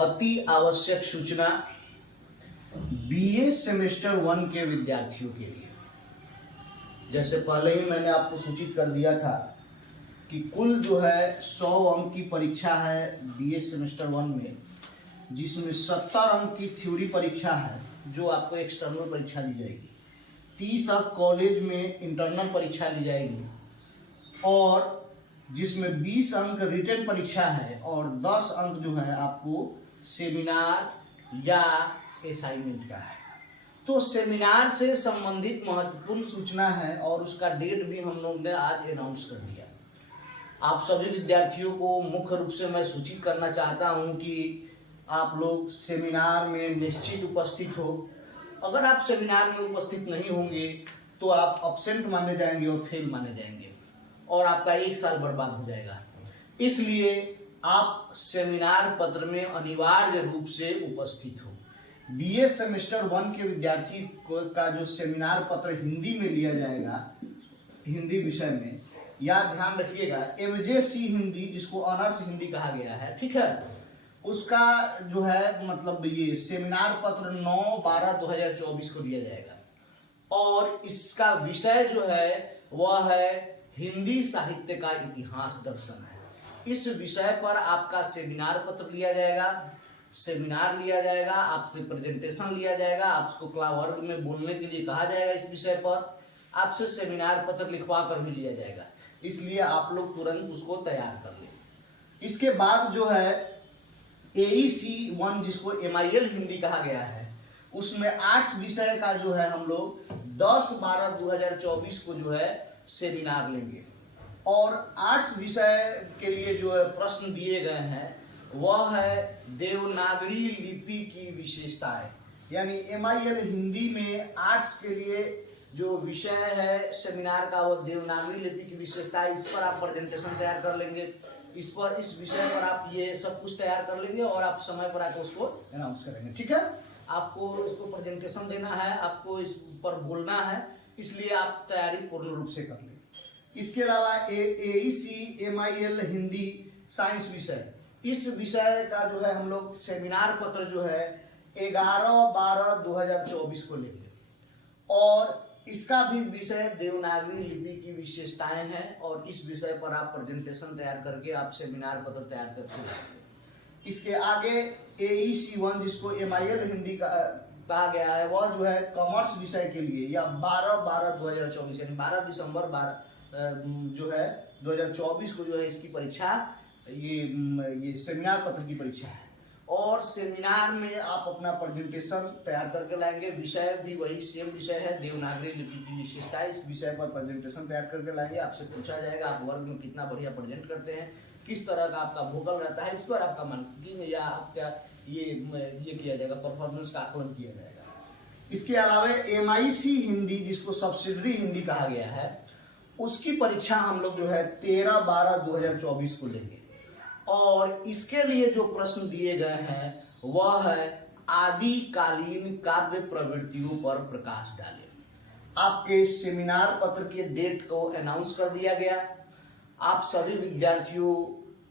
अति आवश्यक सूचना बीए सेमेस्टर 1 के विद्यार्थियों के लिए। जैसे पहले ही मैंने आपको सूचित कर दिया था कि कुल जो है 100 अंक की परीक्षा है बीए सेमेस्टर 1 में, जिसमें 70 अंक की थ्योरी परीक्षा है जो आपको एक्सटर्नल परीक्षा ली जाएगी, 30 अंक कॉलेज में इंटरनल परीक्षा ली जाएगी और जिसमें 20 अंक रिटन परीक्षा है और 10 अंक जो है आपको सेमिनार या असाइनमेंट का है। तो सेमिनार से संबंधित महत्वपूर्ण सूचना है और उसका डेट भी हम लोग ने आज अनाउंस कर दिया। आप सभी विद्यार्थियों को मुख्य रूप से मैं सूचित करना चाहता हूं कि आप लोग सेमिनार में निश्चित उपस्थित हो। अगर आप सेमिनार में उपस्थित नहीं होंगे तो आप अब्सेंट माने जाएंगे और फेल माने जाएंगे और आपका 1 साल बर्बाद हो जाएगा। इसलिए आप सेमिनार पत्र में अनिवार्य रूप से उपस्थित हो। बीए सेमेस्टर 1 के विद्यार्थी का जो सेमिनार पत्र हिंदी में लिया जाएगा, हिंदी विषय में, याद ध्यान रखिएगा, एमजेसी हिंदी, जिसको ऑनर्स हिंदी कहा गया है, ठीक है, उसका जो है मतलब ये सेमिनार पत्र 9/12/2024 को लिया जाएगा और इसका विषय जो है वह है हिंदी साहित्य का इतिहास दर्शन है। इस विषय पर आपका सेमिनार पत्र लिया जाएगा, सेमिनार लिया जाएगा, आपसे प्रेजेंटेशन लिया जाएगा, आपको कला वर्ग में बोलने के लिए कहा जाएगा, इस विषय पर आपसे सेमिनार पत्र लिखवा कर भी लिया जाएगा। इसलिए आप लोग तुरंत उसको तैयार कर लें। इसके बाद जो है AEC 1, जिसको MIL हिंदी कहा गया है, उसमें आर्ट्स विषय का जो है हम लोग 10/12/2024 को जो है सेमिनार लेंगे और आर्ट्स विषय के लिए जो है प्रश्न दिए गए हैं वह है देवनागरी लिपि की विशेषताएं। यानी MIL हिंदी में आर्ट्स के लिए जो विषय है सेमिनार का वो देवनागरी लिपि की विशेषताएं। इस पर आप प्रेजेंटेशन तैयार कर लेंगे, इस विषय पर आप ये सब कुछ तैयार कर लेंगे और आप समय पर आकर उसको अनाउंस करेंगे, ठीक है। आपको इसको प्रेजेंटेशन देना है, आपको इस पर बोलना है, इसलिए आप तैयारी पूर्ण रूप से कर लें। इसके अलावा AEC MIL हिंदी साइंस विषय, इस विषय का जो है हम लोग सेमिनार पत्र जो है 11/12/2024 को लेंगे और इसका भी विषय देवनागरी लिपि की विशेषताएं हैं और इस विषय पर आप प्रेजेंटेशन तैयार करके आप सेमिनार पत्र तैयार करके लाएंगे। इसके आगे AEC 1, जिसको MIL हिंदी का कहा गया है, वह जो है कॉमर्स विषय के लिए या 12/12/2024 यानी 12 दिसंबर जो है 2024 को जो है इसकी परीक्षा, ये सेमिनार पत्र की परीक्षा है और सेमिनार में आप अपना प्रेजेंटेशन तैयार करके लाएंगे। विषय भी वही सेम विषय है, देवनागरी लिपि की विशेषता। इस विषय पर प्रेजेंटेशन तैयार करके लाएंगे। आपसे पूछा जाएगा आप वर्ग में कितना बढ़िया प्रेजेंट करते हैं, किस तरह का आपका वोकल रहता है, इस पर आपका मार्किंग या आपका ये किया जाएगा, परफॉर्मेंस का आकलन किया जाएगा। इसके अलावा MIC हिंदी, जिसको सब्सिडरी हिंदी कहा गया है, उसकी परीक्षा हम लोग जो है 13/12/2024 को लेंगे और इसके लिए जो प्रश्न दिए गए हैं वह है आदिकालीन काव्य प्रवृत्तियों पर प्रकाश डालें। आपके सेमिनार पत्र के डेट को अनाउंस कर दिया गया। आप सभी विद्यार्थियों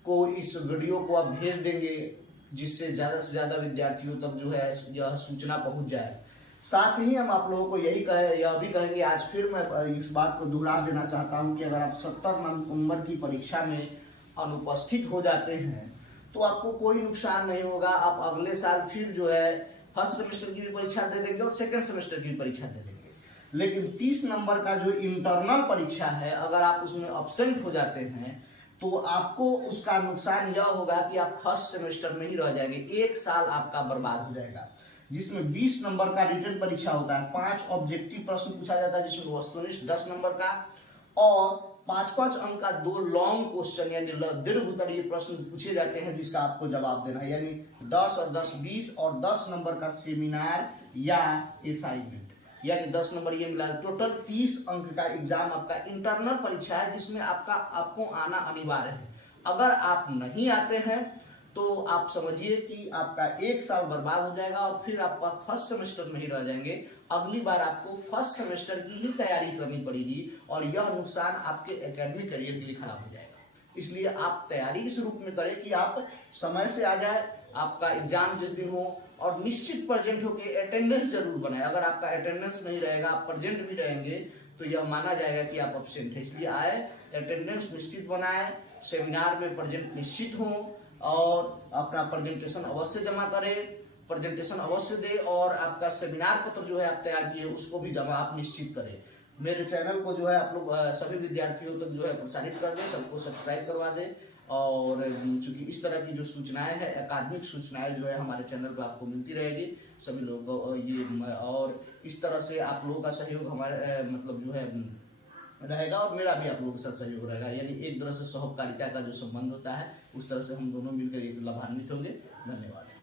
को इस वीडियो को आप भेज देंगे जिससे ज्यादा से ज्यादा विद्यार्थियों तक जो है यह सूचना पहुंच जाए। साथ ही हम आप लोगों को यह भी कहेंगे, आज फिर मैं इस बात को दोहरा देना चाहता हूं कि अगर आप 70 नंबर की परीक्षा में अनुपस्थित हो जाते हैं तो आपको कोई नुकसान नहीं होगा। आप अगले साल फिर जो है फर्स्ट सेमेस्टर की भी परीक्षा दे देंगे और सेकंड सेमेस्टर की भी परीक्षा दे देंगे। लेकिन 30 नंबर का जो इंटरनल परीक्षा है, अगर आप उसमें अब्सेंट हो जाते हैं तो आपको उसका नुकसान यह होगा कि आप फर्स्ट सेमेस्टर में ही रह जाएंगे। 1 साल आपका बर्बाद हो जाएगा, जिसमें 20 नंबर का रिटन परीक्षा होता है, 5 ऑब्जेक्टिव प्रश्न पूछा जाता है, जिसमें वस्तुनिष्ठ 10 नंबर का और 5-5 अंक का 2 लॉन्ग क्वेश्चन यानी दीर्घ उत्तरीय प्रश्न पूछे जाते हैं, जिसका आपको जवाब देना है। यानी 10 और 10 20 और 10 नंबर का सेमिनार या असाइनमेंट, यानी 10 नंबर ये मिला टोटल 30 अंक का एग्जाम आपका इंटरनल परीक्षा है, जिसमें आपको आना अनिवार्य है। अगर आप नहीं आते हैं तो आप समझिए कि आपका 1 साल बर्बाद हो जाएगा और फिर आप फर्स्ट सेमेस्टर में ही रह जाएंगे। अगली बार आपको फर्स्ट सेमेस्टर की ही तैयारी करनी पड़ेगी और यह नुकसान आपके एकेडमिक करियर के लिए खराब हो जाएगा। इसलिए आप तैयारी इस रूप में करें कि आप समय से आ जाए, आपका एग्जाम जिस दिन हो, और निश्चित प्रेजेंट होके अटेंडेंस जरूर बनाए। अगर आपका अटेंडेंस नहीं रहेगा, आप प्रेजेंट भी रहेंगे, तो यह माना जाएगा कि आप एब्सेंट है। इसलिए आए, अटेंडेंस निश्चित बनाए, सेमिनार में प्रेजेंट निश्चित हो, और अपना प्रेजेंटेशन अवश्य जमा करें, प्रेजेंटेशन अवश्य दे, और आपका सेमिनार पत्र जो है आप तैयार किए उसको भी जमा आप निश्चित करें। मेरे चैनल को जो है आप लोग सभी विद्यार्थियों तक जो है प्रसारित कर दें, सबको सब्सक्राइब करवा दें। और चूंकि इस तरह की जो सूचनाएं हैं, अकादमिक सूचनाएं जो है हमारे चैनल पर आपको मिलती रहेगी सभी लोगों को ये, और इस तरह से आप लोगों का सहयोग हमारे मतलब जो है रहेगा, और मेरा भी आप लोगों के साथ सहयोग रहेगा। यानी एक तरह से सहकारिता का जो संबंध होता है, उस तरह से हम दोनों मिलकर एक लाभान्वित होंगे। धन्यवाद।